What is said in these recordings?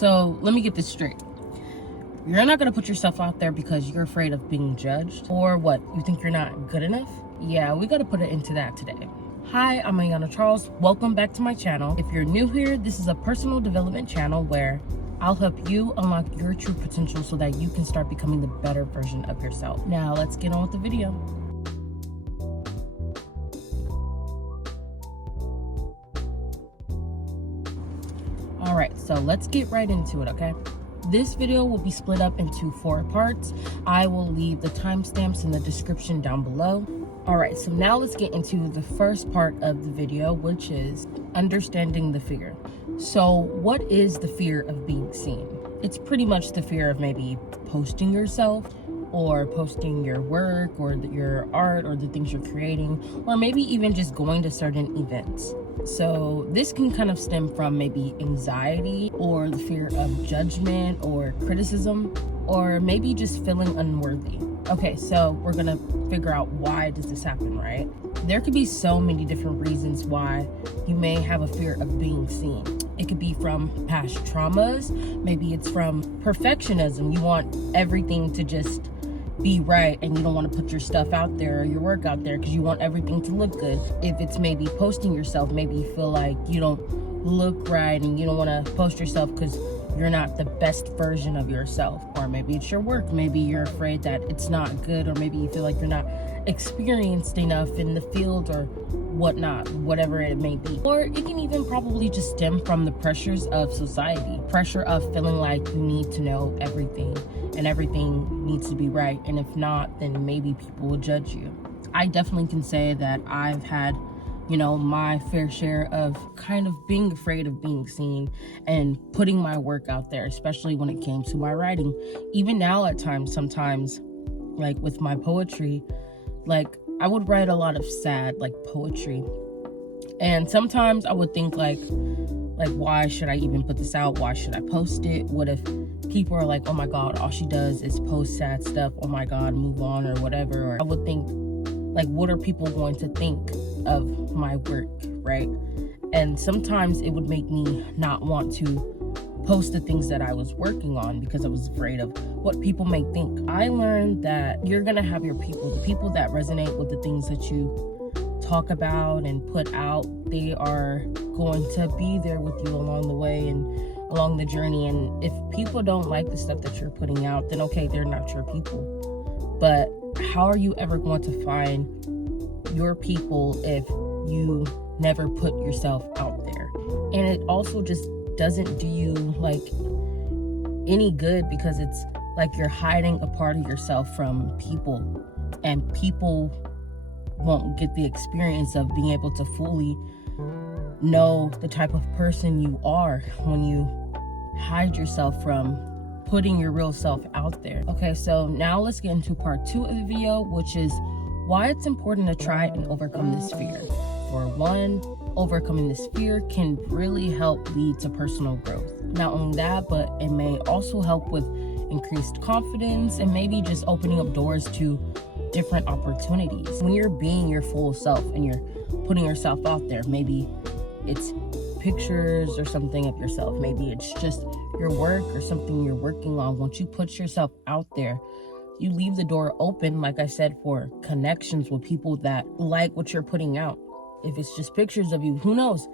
So let me get this straight. You're not going to put yourself out there because you're afraid of being judged, or what, you think you're not good enough? Yeah, we got to put it into that today. Hi, I'm Ayana Charles. Welcome back to my channel. If you're new here, this is a personal development channel where I'll help you unlock your true potential so that you can start becoming the better version of yourself. Now let's get on with the video. All right, so let's get right into it, okay? This video will be split up into 4 parts. I will leave the timestamps in the description down below. All right, so now let's get into the first part of the video, which is understanding the fear. So what is the fear of being seen? It's pretty much the fear of maybe posting yourself, or posting your work, or your art, or the things you're creating, or maybe even just going to certain events. So this can kind of stem from maybe anxiety, or the fear of judgment or criticism, or maybe just feeling unworthy. Okay, so we're gonna figure out why does this happen, right? There could be so many different reasons why you may have a fear of being seen. It could be from past traumas. Maybe it's from perfectionism. You want everything to just be right, and you don't want to put your stuff out there or your work out there because you want everything to look good. If it's maybe posting yourself, maybe you feel like you don't look right and you don't want to post yourself because you're not the best version of yourself. Or maybe it's your work. Maybe you're afraid that it's not good, or maybe you feel like you're not experienced enough in the field or whatnot, whatever it may be. Or it can even probably just stem from the pressures of society, pressure of feeling like you need to know everything and everything needs to be right, and if not, then maybe people will judge you. I definitely can say that I've had, my fair share of kind of being afraid of being seen and putting my work out there, especially when it came to my writing. Even now at times, sometimes, like with my poetry, like I would write a lot of sad poetry, and sometimes I would think like why should I even put this out? Why should I post it? What if people are like, oh my god, all she does is post sad stuff, oh my god, move on, or whatever. Or I would think, like, what are people going to think of my work, right? And sometimes it would make me not want to post the things that I was working on because I was afraid of what people may think. I learned that you're gonna have your people, the people that resonate with the things that you talk about and put out. They are going to be there with you along the way and along the journey. And if people don't like the stuff that you're putting out, then okay, they're not your people. But how are you ever going to find your people if you never put yourself out there? And it also just doesn't do you any good, because it's like you're hiding a part of yourself from people, and people won't get the experience of being able to fully know the type of person you are when you hide yourself from putting your real self out there. Okay, so now let's get into part 2 of the video, which is why it's important to try and overcome this fear. For one, overcoming this fear can really help lead to personal growth. Not only that, but it may also help with increased confidence and maybe just opening up doors to different opportunities. When you're being your full self and you're putting yourself out there, maybe it's pictures or something of yourself, maybe it's just your work or something you're working on. Once you put yourself out there, you leave the door open, like I said, for connections with people that like what you're putting out. If it's just pictures of you, who knows?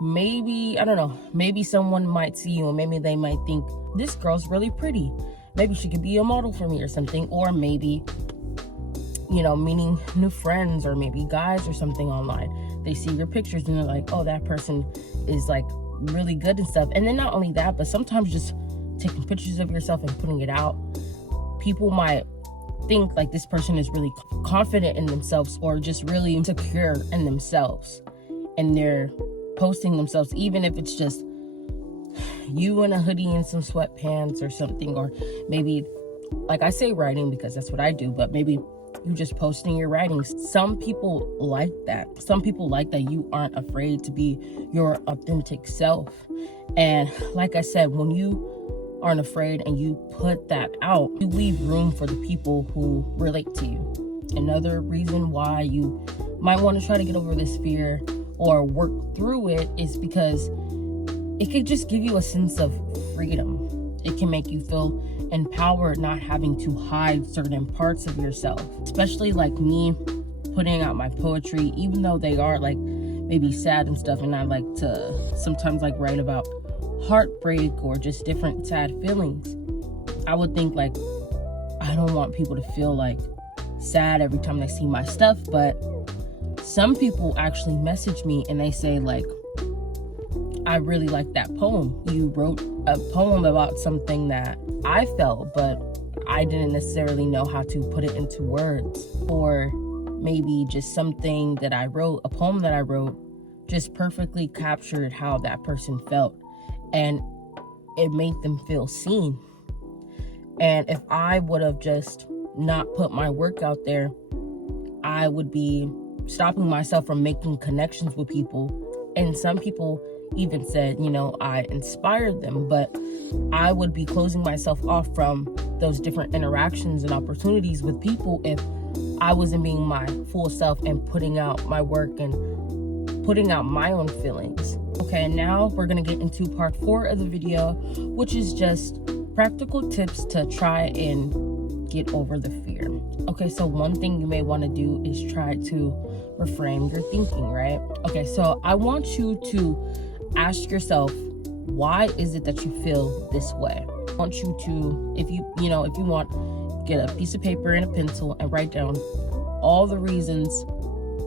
Maybe, I don't know, maybe someone might see you and maybe they might think, this girl's really pretty. Maybe she could be a model for me or something. Or maybe, meeting new friends, or maybe guys or something online. They see your pictures and they're like, oh, that person is really good and stuff. And then not only that, but sometimes just taking pictures of yourself and putting it out, people might think like this person is really confident in themselves, or just really secure in themselves, and they're posting themselves, even if it's just you in a hoodie and some sweatpants or something. Or maybe, like I say writing because that's what I do, but maybe you just posting your writings. Some people like that. Some people like that you aren't afraid to be your authentic self. And like I said, when you aren't afraid and you put that out, you leave room for the people who relate to you. Another reason why you might want to try to get over this fear or work through it is because it could just give you a sense of freedom. It can make you feel empowered, not having to hide certain parts of yourself. Especially like me putting out my poetry, even though they are like maybe sad and stuff, and I like to sometimes like write about heartbreak or just different sad feelings. I would think like, I don't want people to feel like sad every time they see my stuff, but some people actually message me and they say like, I really like that poem. You wrote a poem about something that I felt, but I didn't necessarily know how to put it into words. Or maybe just something that I wrote, a poem that I wrote, just perfectly captured how that person felt, and it made them feel seen. And if I would have just not put my work out there, I would be stopping myself from making connections with people. And some people even said, you know, I inspired them, but I would be closing myself off from those different interactions and opportunities with people if I wasn't being my full self and putting out my work and putting out my own feelings. Okay, now we're gonna get into part 4 of the video, which is just practical tips to try and get over the fear. Okay, so one thing you may want to do is try to reframe your thinking, right? Okay, so I want you to ask yourself, why is it that you feel this way? I want you to, if you want, get a piece of paper and a pencil and write down all the reasons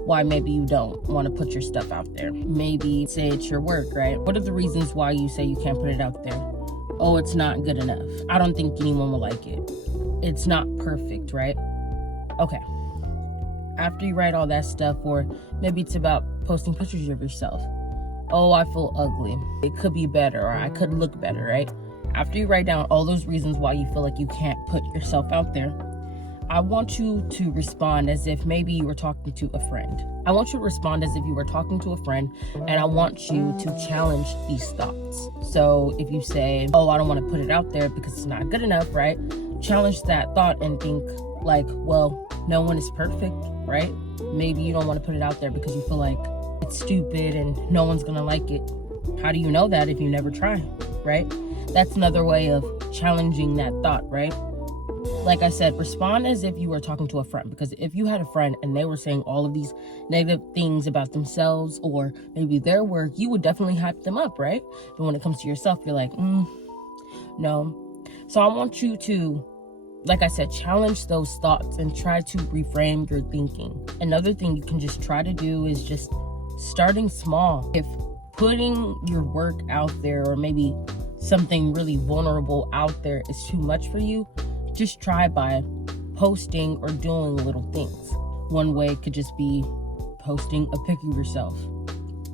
why maybe you don't want to put your stuff out there. Maybe say it's your work, right? What are the reasons why you say you can't put it out there? Oh, it's not good enough. I don't think anyone will like it. It's not perfect, right? Okay. After you write all that stuff, or maybe it's about posting pictures of yourself. Oh, I feel ugly. It could be better, or I could look better, right? After you write down all those reasons why you feel like you can't put yourself out there, I want you to respond as if maybe you were talking to a friend. I want you to respond as if you were talking to a friend, and I want you to challenge these thoughts. So if you say, oh, I don't want to put it out there because it's not good enough, right? Challenge that thought and think like, well, no one is perfect, right? Maybe you don't want to put it out there because you feel like it's stupid and no one's gonna like it. How do you know that if you never try, right? That's another way of challenging that thought, right? Like I said, respond as if you were talking to a friend, because if you had a friend and they were saying all of these negative things about themselves or maybe their work, you would definitely hype them up, right? But when it comes to yourself, you're like, no. So I want you to, like I said, challenge those thoughts and try to reframe your thinking. Another thing you can just try to do is just starting small. If putting your work out there or maybe something really vulnerable out there is too much for you, just try by posting or doing little things. One way could just be posting a pic of yourself.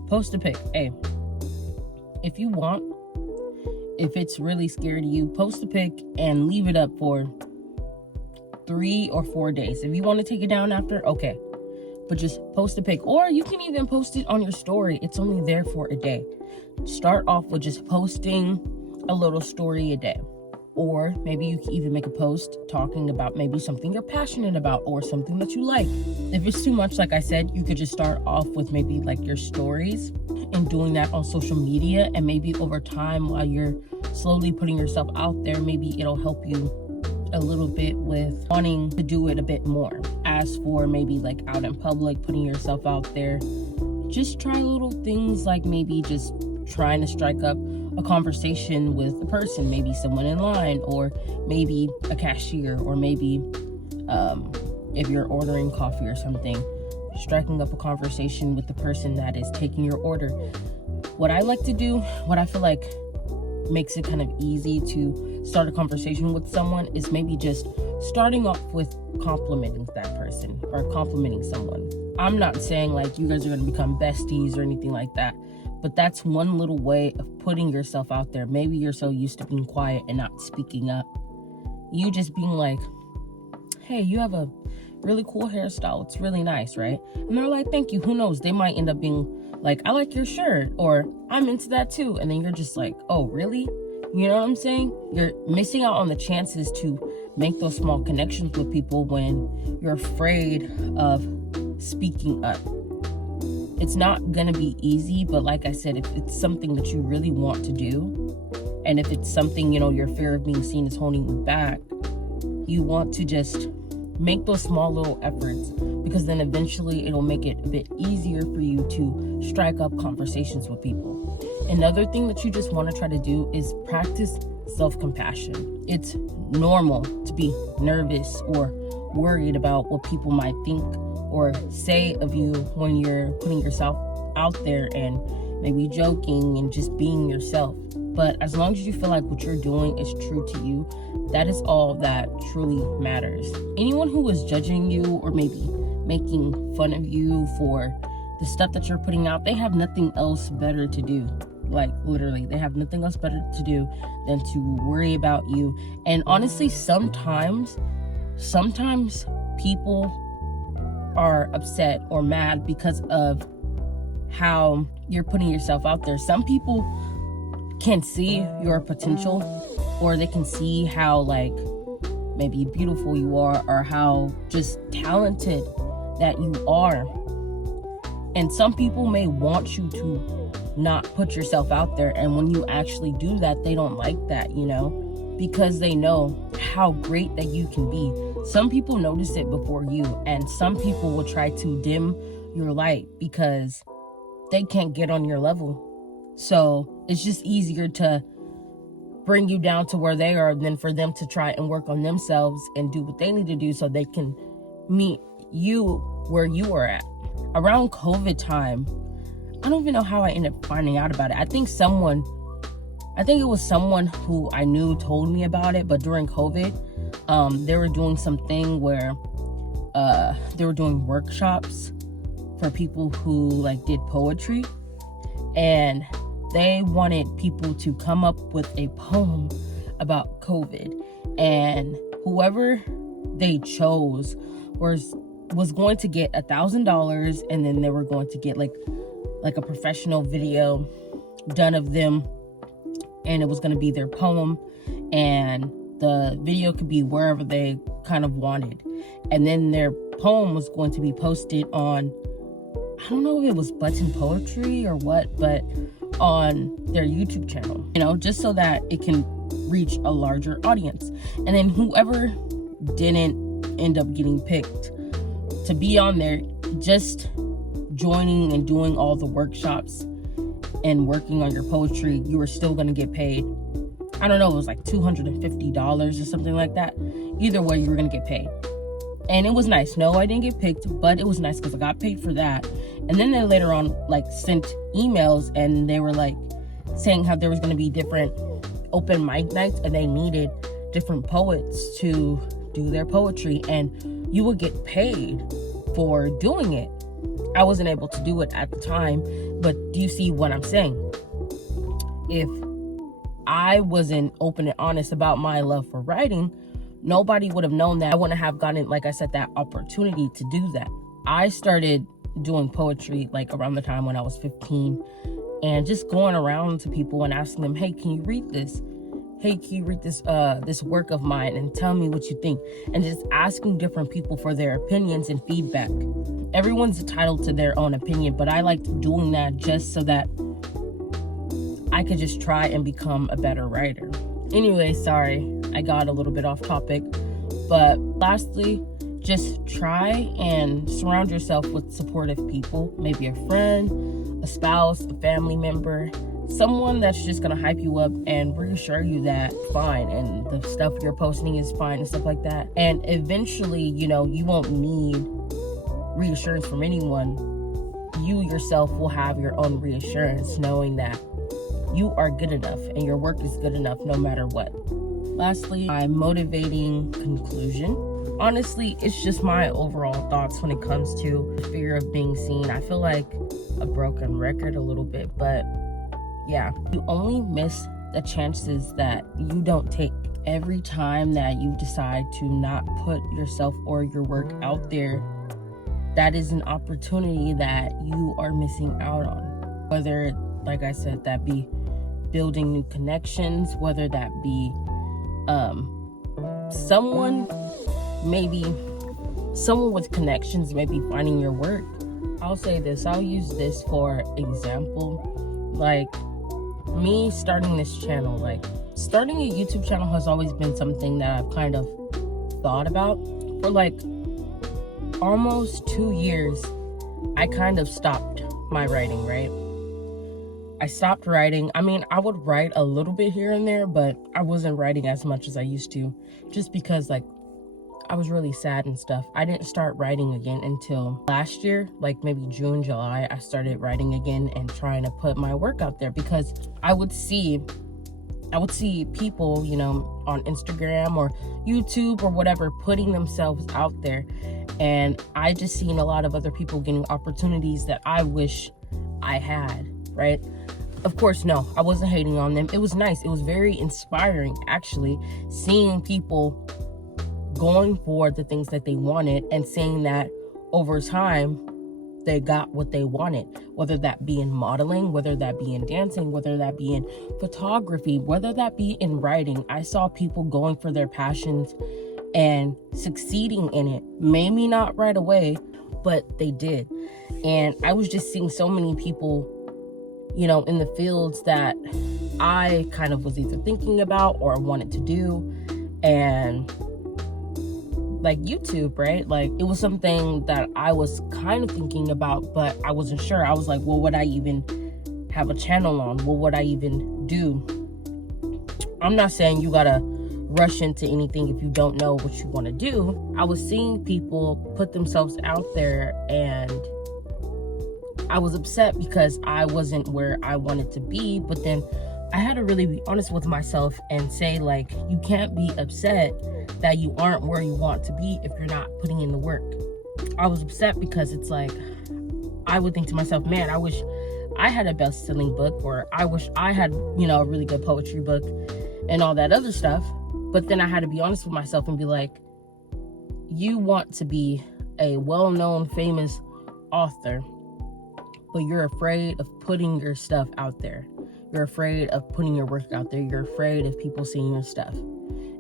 Post a pic. Hey, if you want, if it's really scary to you, post a pic and leave it up for 3 or 4 days. If you want to take it down after, okay. But just post a pic. Or you can even post it on your story. It's only there for a day. Start off with just posting a little story a day. Or maybe you can even make a post talking about maybe something you're passionate about or something that you like. If it's too much, like I said, you could just start off with maybe like your stories and doing that on social media. And maybe over time, while you're slowly putting yourself out there, maybe it'll help you a little bit with wanting to do it a bit more. As for maybe like out in public, putting yourself out there, just try little things like maybe just trying to strike up a conversation with a person, maybe someone in line, or maybe a cashier, or maybe if you're ordering coffee or something, striking up a conversation with the person that is taking your order. What I like to do, what I feel like makes it kind of easy to start a conversation with someone, is maybe just starting off with complimenting that person or complimenting someone. I'm not saying like you guys are going to become besties or anything like that, but that's one little way of putting yourself out there. Maybe you're so used to being quiet and not speaking up. You just being like, hey, you have a really cool hairstyle. It's really nice, right? And they're like, thank you. Who knows? They might end up being like, I like your shirt, or I'm into that too. And then you're just like, oh, really? You know what I'm saying? You're missing out on the chances to make those small connections with people when you're afraid of speaking up. It's not gonna be easy, but like I said, if it's something that you really want to do, and if it's something, your fear of being seen is holding you back, you want to just make those small little efforts, because then eventually it'll make it a bit easier for you to strike up conversations with people. Another thing that you just want to try to do is practice self-compassion. It's normal to be nervous or worried about what people might think or say of you when you're putting yourself out there and maybe joking and just being yourself. But as long as you feel like what you're doing is true to you, that is all that truly matters. Anyone who is judging you or maybe making fun of you for the stuff that you're putting out, they have nothing else better to do. Like, literally, they have nothing else better to do than to worry about you. And honestly, sometimes people are upset or mad because of how you're putting yourself out there. Some people can see your potential, or they can see how maybe beautiful you are, or how just talented that you are. And some people may want you to not put yourself out there, and when you actually do that, they don't like that, because they know how great that you can be. Some people notice it before you, and some people will try to dim your light because they can't get on your level. So it's just easier to bring you down to where they are than for them to try and work on themselves and do what they need to do so they can meet you where you are at. Around COVID time, I don't even know how I ended up finding out about it. I think it was someone who I knew told me about it, but during COVID, they were doing something where they were doing workshops for people who did poetry, and they wanted people to come up with a poem about COVID, and whoever they chose was going to get $1,000, and then they were going to get like a professional video done of them, and it was going to be their poem, and the video could be wherever they kind of wanted, and then their poem was going to be posted on, I don't know if it was Button Poetry or what, but on their YouTube channel, just so that it can reach a larger audience. And then whoever didn't end up getting picked to be on there, just joining and doing all the workshops and working on your poetry, you were still going to get paid. I don't know, it was like $250 or something like that. Either way, you were going to get paid. And it was nice. No, I didn't get picked, but it was nice because I got paid for that. And then they later on sent emails, and they were saying how there was going to be different open mic nights, and they needed different poets to do their poetry, and you would get paid for doing it. I wasn't able to do it at the time, but do you see what I'm saying? If I wasn't open and honest about my love for writing, nobody would have known that. I wouldn't have gotten, like I said, that opportunity to do that. I started doing poetry around the time when I was 15, and just going around to people and asking them, hey, can you read this? Hey, can you read this work of mine and tell me what you think? And just asking different people for their opinions and feedback. Everyone's entitled to their own opinion, but I liked doing that just so that I could just try and become a better writer. Anyway, sorry, I got a little bit off topic. But lastly, just try and surround yourself with supportive people. Maybe a friend, a spouse, a family member, someone that's just gonna hype you up and reassure you that fine, and the stuff you're posting is fine and stuff like that. And eventually, you won't need reassurance from anyone. You yourself will have your own reassurance, knowing that you are good enough and your work is good enough no matter what. Lastly, my motivating conclusion. Honestly, it's just my overall thoughts when it comes to the fear of being seen. I feel like a broken record a little bit, but yeah, you only miss the chances that you don't take. Every time that you decide to not put yourself or your work out there, that is an opportunity that you are missing out on. Whether, like I said, that be building new connections, whether that be someone with connections maybe finding your work, I'll say this, I'll use this for example. Like, me starting this channel, like, starting a YouTube channel has always been something that I've kind of thought about. For like almost 2 years, I kind of stopped my writing, right? I stopped writing. I mean, I would write a little bit here and there, but I wasn't writing as much as I used to, just because like I was really sad and stuff. I didn't start writing again until last year, like maybe June, July. I started writing again and trying to put my work out there, because I would see people, you know, on Instagram or YouTube or whatever, putting themselves out there. And I just seen a lot of other people getting opportunities that I wish I had, right? Of course, no, I wasn't hating on them. It was nice. It was very inspiring, actually, seeing people going for the things that they wanted and seeing that over time they got what they wanted, whether that be in modeling, whether that be in dancing, whether that be in photography, whether that be in writing. I saw people going for their passions and succeeding in it. Maybe not right away, but they did. And I was just seeing so many people, you know, in the fields that I kind of was either thinking about or wanted to do. And like YouTube, right? Like, it was something that I was kind of thinking about, but I wasn't sure. I was like, well, would I even have a channel on? What would I even do? I'm not saying you gotta rush into anything if you don't know what you want to do. I was seeing people put themselves out there, and I was upset because I wasn't where I wanted to be. But then I had to really be honest with myself and say, like, you can't be upset that you aren't where you want to be if you're not putting in the work. I was upset because it's like, I would think to myself, man, I wish I had a best-selling book, or I wish I had, you know, a really good poetry book and all that other stuff. But then I had to be honest with myself and be like, you want to be a well-known, famous author, but you're afraid of putting your stuff out there. You're afraid of putting your work out there. You're afraid of people seeing your stuff.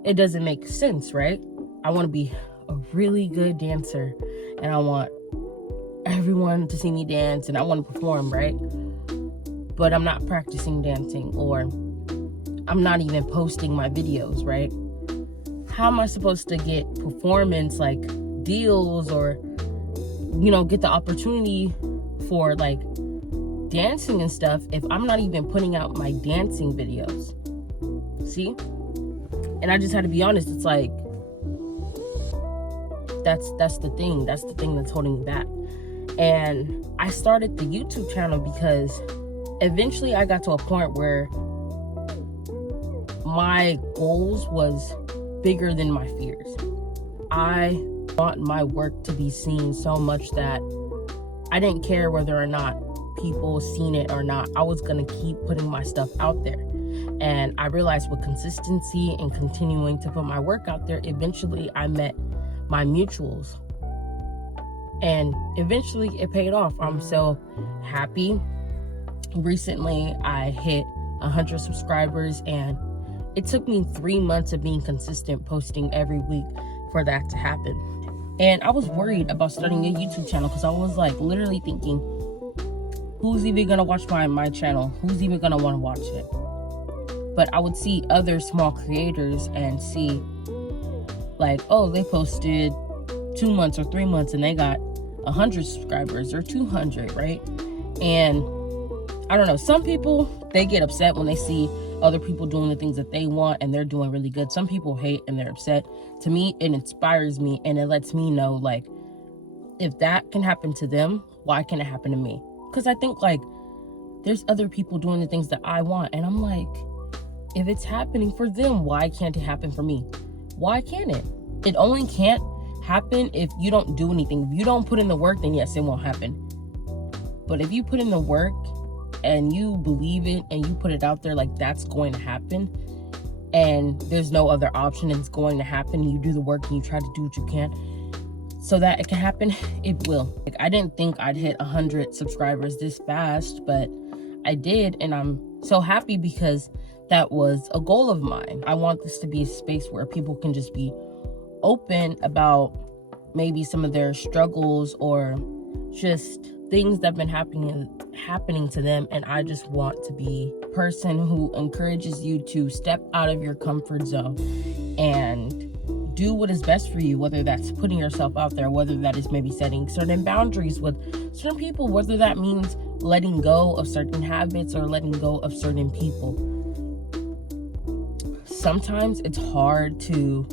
It doesn't make sense, right? I want to be a really good dancer, and I want everyone to see me dance, and I want to perform, right? But I'm not practicing dancing, or I'm not even posting my videos, right? How am I supposed to get performance like deals, or, you know, get the opportunity for like dancing and stuff if I'm not even putting out my dancing videos? See? And I just had to be honest. It's like, that's the thing. That's the thing that's holding me back. And I started the YouTube channel because eventually I got to a point where my goals was bigger than my fears. I want my work to be seen so much that I didn't care whether or not people seen it or not. I was gonna keep putting my stuff out there. And I realized with consistency and continuing to put my work out there, eventually I met my mutuals. And eventually it paid off. I'm so happy. Recently I hit 100 subscribers, and it took me 3 months of being consistent, posting every week, for that to happen. And I was worried about starting a YouTube channel because I was like literally thinking, who's even gonna watch my channel? Who's even gonna want to watch it? But I would see other small creators and see like, oh, they posted 2 months or 3 months and they got 100 subscribers or 200, right? And I don't know, some people, they get upset when they see other people doing the things that they want and they're doing really good. Some people hate and they're upset. To me, it inspires me, and it lets me know, like, if that can happen to them, why can't it happen to me? Because I think, like, there's other people doing the things that I want, and I'm like, if it's happening for them, why can't it happen for me? Why can't it? It only can't happen if you don't do anything. If you don't put in the work, then yes, it won't happen. But if you put in the work and you believe it and you put it out there, like, that's going to happen, and there's no other option, and it's going to happen, and you do the work and you try to do what you can so that it can happen, it will. Like, I didn't think I'd hit 100 subscribers this fast, but I did, and I'm so happy because that was a goal of mine. I want this to be a space where people can just be open about maybe some of their struggles, or just things that have been happening to them, and I just want to be a person who encourages you to step out of your comfort zone and do what is best for you, whether that's putting yourself out there, whether that is maybe setting certain boundaries with certain people, whether that means letting go of certain habits or letting go of certain people. Sometimes it's hard to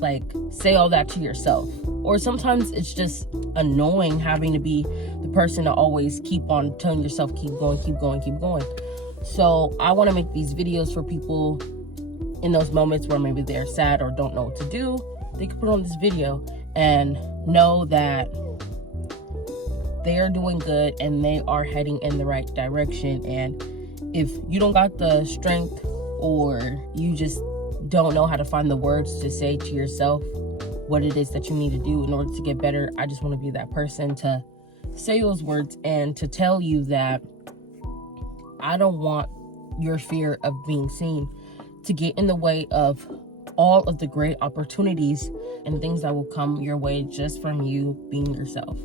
say all that to yourself, or sometimes it's just annoying having to be the person to always keep on telling yourself keep going. So I want to make these videos for people in those moments where maybe they're sad or don't know what to do. They can put on this video and know that they are doing good and they are heading in the right direction. And if you don't got the strength, or you just don't know how to find the words to say to yourself what it is that you need to do in order to get better, I just want to be that person to say those words and to tell you that I don't want your fear of being seen to get in the way of all of the great opportunities and things that will come your way just from you being yourself.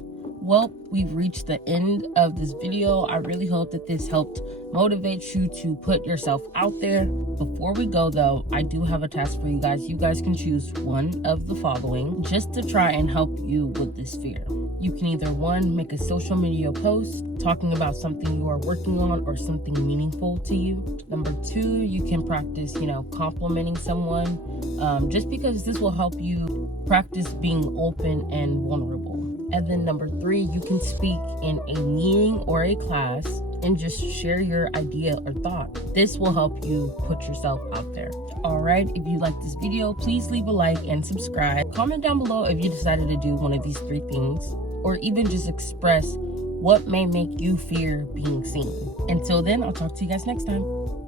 Well, we've reached the end of this video. I really hope that this helped motivate you to put yourself out there. Before we go though, I do have a task for you guys. You guys can choose one of the following just to try and help you with this fear. You can either, one, make a social media post talking about something you are working on or something meaningful to you. Number two, you can practice, complimenting someone, just because this will help you practice being open and vulnerable. And then number three, you can speak in a meeting or a class and just share your idea or thought. This will help you put yourself out there. All right, if you like this video, please leave a like and subscribe. Comment down below if you decided to do one of these three things, or even just express what may make you fear being seen. Until then, I'll talk to you guys next time.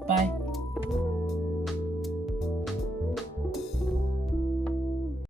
Bye.